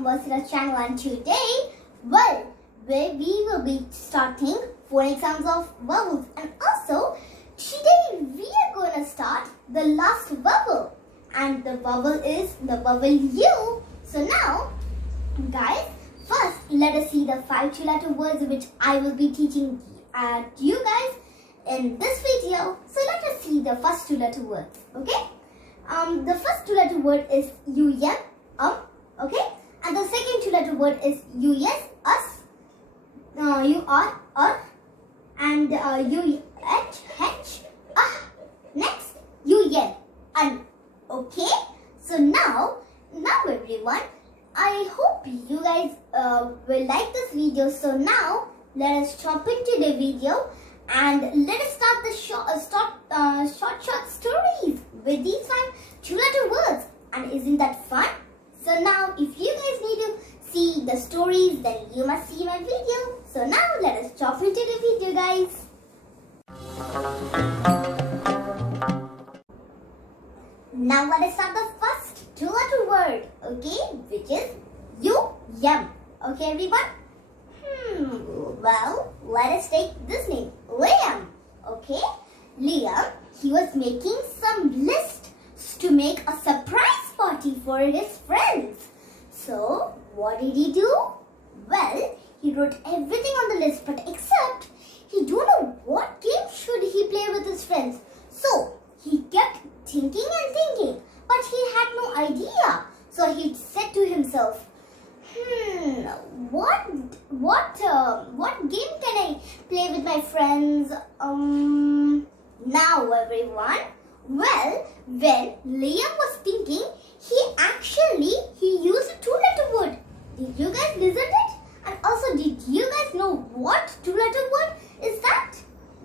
from Vasira's channel, and today, we will be starting phonic sounds of vowels, and also today we are going to start the last vowel, and the vowel is the vowel U. So now, guys, first let us see the 5 two-letter words which I will be teaching you guys in this video. So let us see the first two-letter words. Okay. The first two-letter word is u-m, okay, and the second two-letter word is u-s, us, u-r, and u-h, next u-n, un. Okay. So now everyone, I hope you guys will like this video. So now let us jump into the video and let us start the short stories with these 5 two-letter words. And isn't that fun? So now if you guys need to see the stories, then you must see my video. So now let us jump into the video, guys. Now let us start the first two-letter word, okay, which is u-m. Okay, everyone? Well, let us take this name, Liam. Okay, Liam, he was making some lists to make a surprise party for his friends. So, what did he do? Well, he wrote everything on the list, but except he don't know what game should he play with his friends. So, he kept thinking and thinking, but he had no idea. So, he said to himself, what game can I play with my friends? Now everyone, well, when Liam was thinking, he used a two-letter word. Did you guys listen to it? And also, did you guys know what two-letter word is that?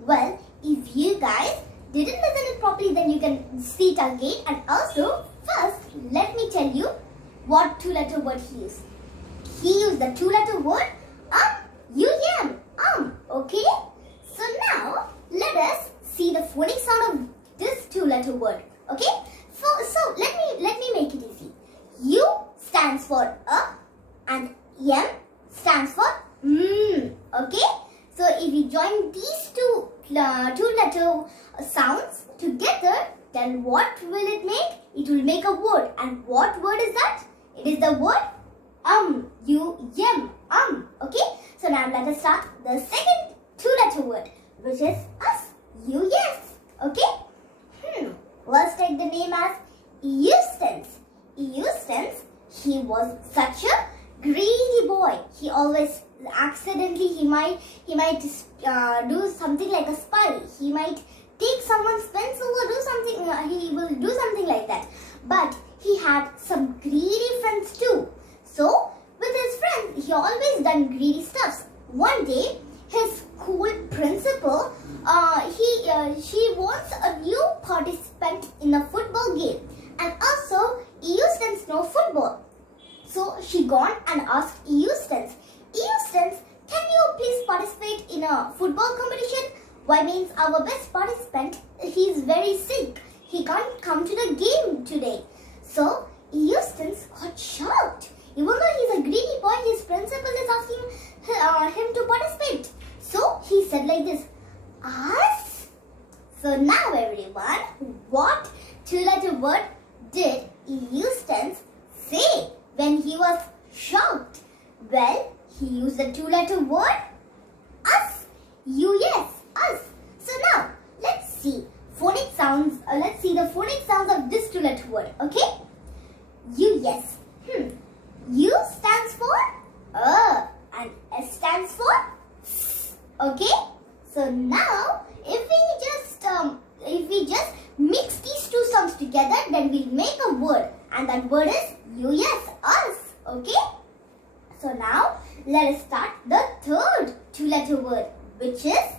Well, if you guys didn't listen it properly, then you can see it again. And also, first, let me tell you what two-letter word he used. He used the two-letter word u-m, okay? So now, let us see the phonic sound of this two-letter word, okay? So let me make it easy. U stands for a and m stands for okay? So if you join these two-letter sounds together, then what will it make? It will make a word. And what word is that? It is the word u-m, okay? So now let us start the second two-letter word, which is us, u-s, okay? Let's take the name as Eustace. Eustace, he was such a greedy boy. He always accidentally, he might do something like a spy. He might take someone's pencil or do something, he will do something like that. But he had some greedy friends too. So, with his friends, he always done greedy stuffs. One day, his school principal, she wants a new participant in a football game. And also, Eustace knows football. So, she gone and asked Eustace, can you please participate in a football competition? Why means our best participant, he is very sick. He can't come to the game today. So, Eustace got shocked. Even though he's a greedy boy, his principal is asking him to participate. So, he said like this, us? So, now everyone, what two-letter word did Eustace say when he was shocked? Well, he used the two-letter word us, u-s, us. So now, let's see phonic sounds. Let's see the phonic sounds of this two-letter word. Okay, u-s. U stands for and S stands for s. Okay. So now, if we just mix these two sounds together, then we'll make a word, and that word is u-s, us. Okay. So now, let us start the third two-letter word, which is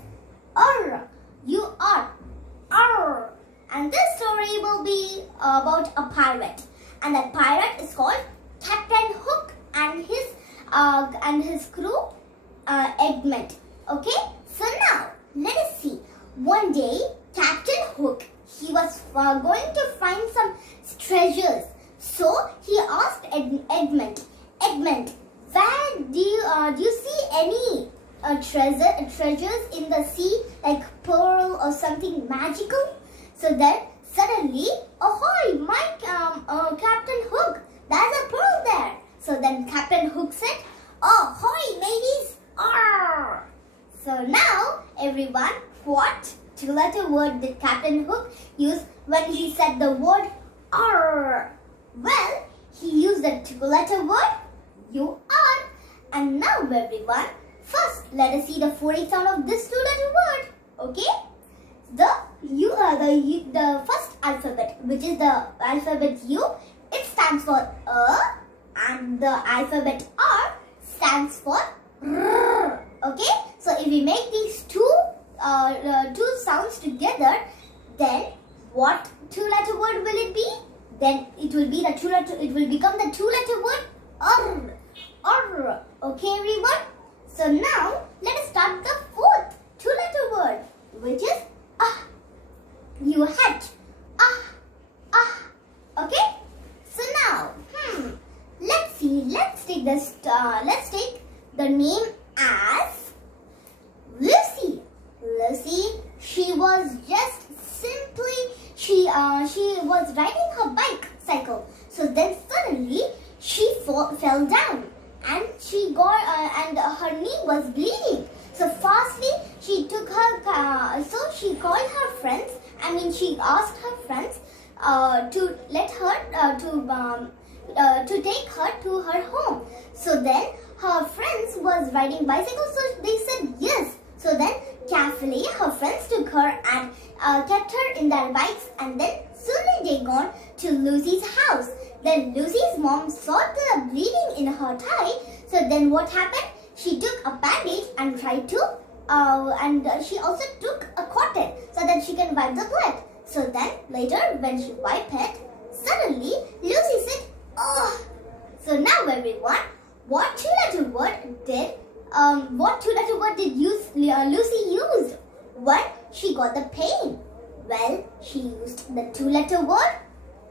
u-r, and this story will be about a pirate, and that pirate is called Captain Hook and his crew, Egmont. Okay. So now, let us see. One day, Captain Hook, he was going to find some treasures. So he asked Egmont, segment. Where do you see any treasures in the sea, like pearl or something magical? So then suddenly, ahoy, my Captain Hook, there's a pearl there. So then Captain Hook said, ahoy, mateys, arr. So now everyone, what two-letter word did Captain Hook use when he said the word arr? Well, he used the two-letter word you are. And now everyone, first let us see the phonics sound of this two-letter word. Okay? The first alphabet, which is the alphabet U, it stands for A, and the alphabet R stands for R. Okay? So if we make these two sounds together, then what two-letter word will it be? Then it will be it will become the two-letter word R. R. Okay, everyone? So now let us start the fourth two-letter word, which is ah. You had okay. So now, let's take this. Let's take the name as Lucy. Lucy. She was just simply she was riding her cycle. So then suddenly she fell down and she got and her knee was bleeding. So fastly she took her. So she called her friends. She asked her friends to let her to take her to her home. So then her friends was riding bicycles, so they said yes. So then carefully her friends took her and kept her in their bikes, and then soon they gone to Lucy's house. Then Lucy's mom saw the bleeding in her thigh. So then what happened? She took a bandage and tried to she also took a cotton so that she can wipe the blood. So then later when she wiped it, suddenly Lucy said, "Oh!" So now everyone, what two-letter word did Lucy use when she got the pain? Well, she used the two-letter word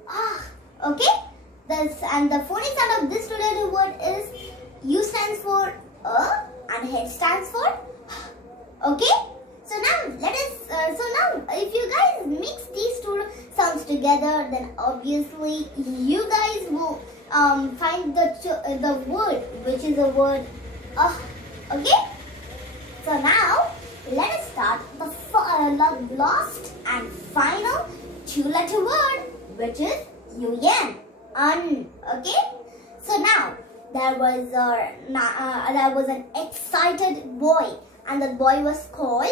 ah. Okay. And the phonics sound of this two-letter word is U stands for A and H stands for okay. So now if you guys mix these two sounds together, then obviously you guys will find the word, which is the word okay. So now let us start the last and final two-letter word, which is UN. Okay. So now there was an excited boy, and the boy was called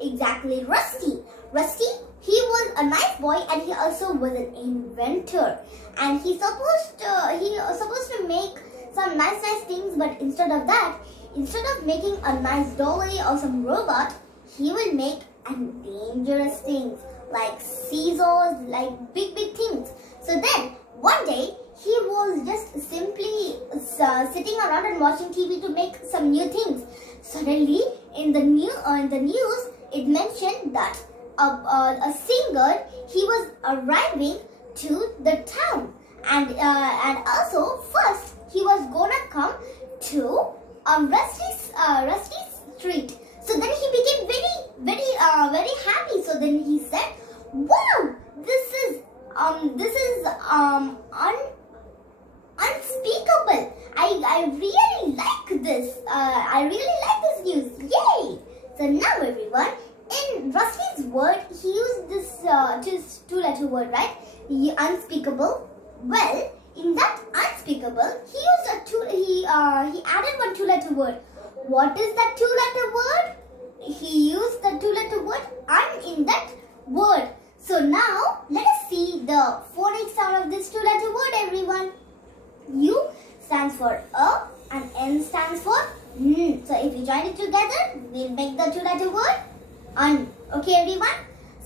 exactly Rusty. Rusty, he was a nice boy, and he also was an inventor, and he supposed to make some nice things, but instead of making a nice dolly or some robot, he will make dangerous things like scissors, like big things. So then one day he was just simply sitting around and watching TV to make some new things. Suddenly in the news it mentioned that a singer, he was arriving to the town, and also first he was gonna come to Rusty's street. So then he became very happy. So then he said, "Wow, this is unspeakable. I really like this. I really like this news. Yay!" So now everyone, in Rusty's word, he used this two-letter word, right? Unspeakable. Well, in that unspeakable, he added one two-letter word. What is that two-letter word? He used the two-letter word in that word. So now let us see the phonics sound of this two-letter word, everyone. U stands for A and N stands for N. So if we join it together, we'll make the two-letter word Un. Okay, everyone?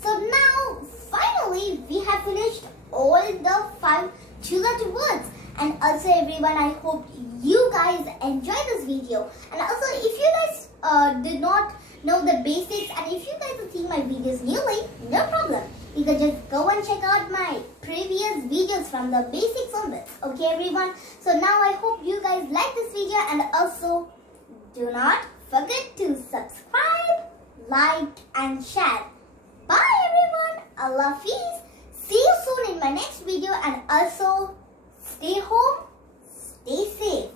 So now finally we have finished all the 5 two-letter words. And also everyone, I hope you guys enjoy this video. And also if you guys did not know the basics, and if you guys are seeing my videos newly, no problem. You can just go and check out my previous videos from the basics onwards. Okay everyone. So now I hope you guys like this video, and also do not forget to subscribe, like and share. Bye everyone. Allah Hafiz. See you soon in my next video, and also stay home, stay safe.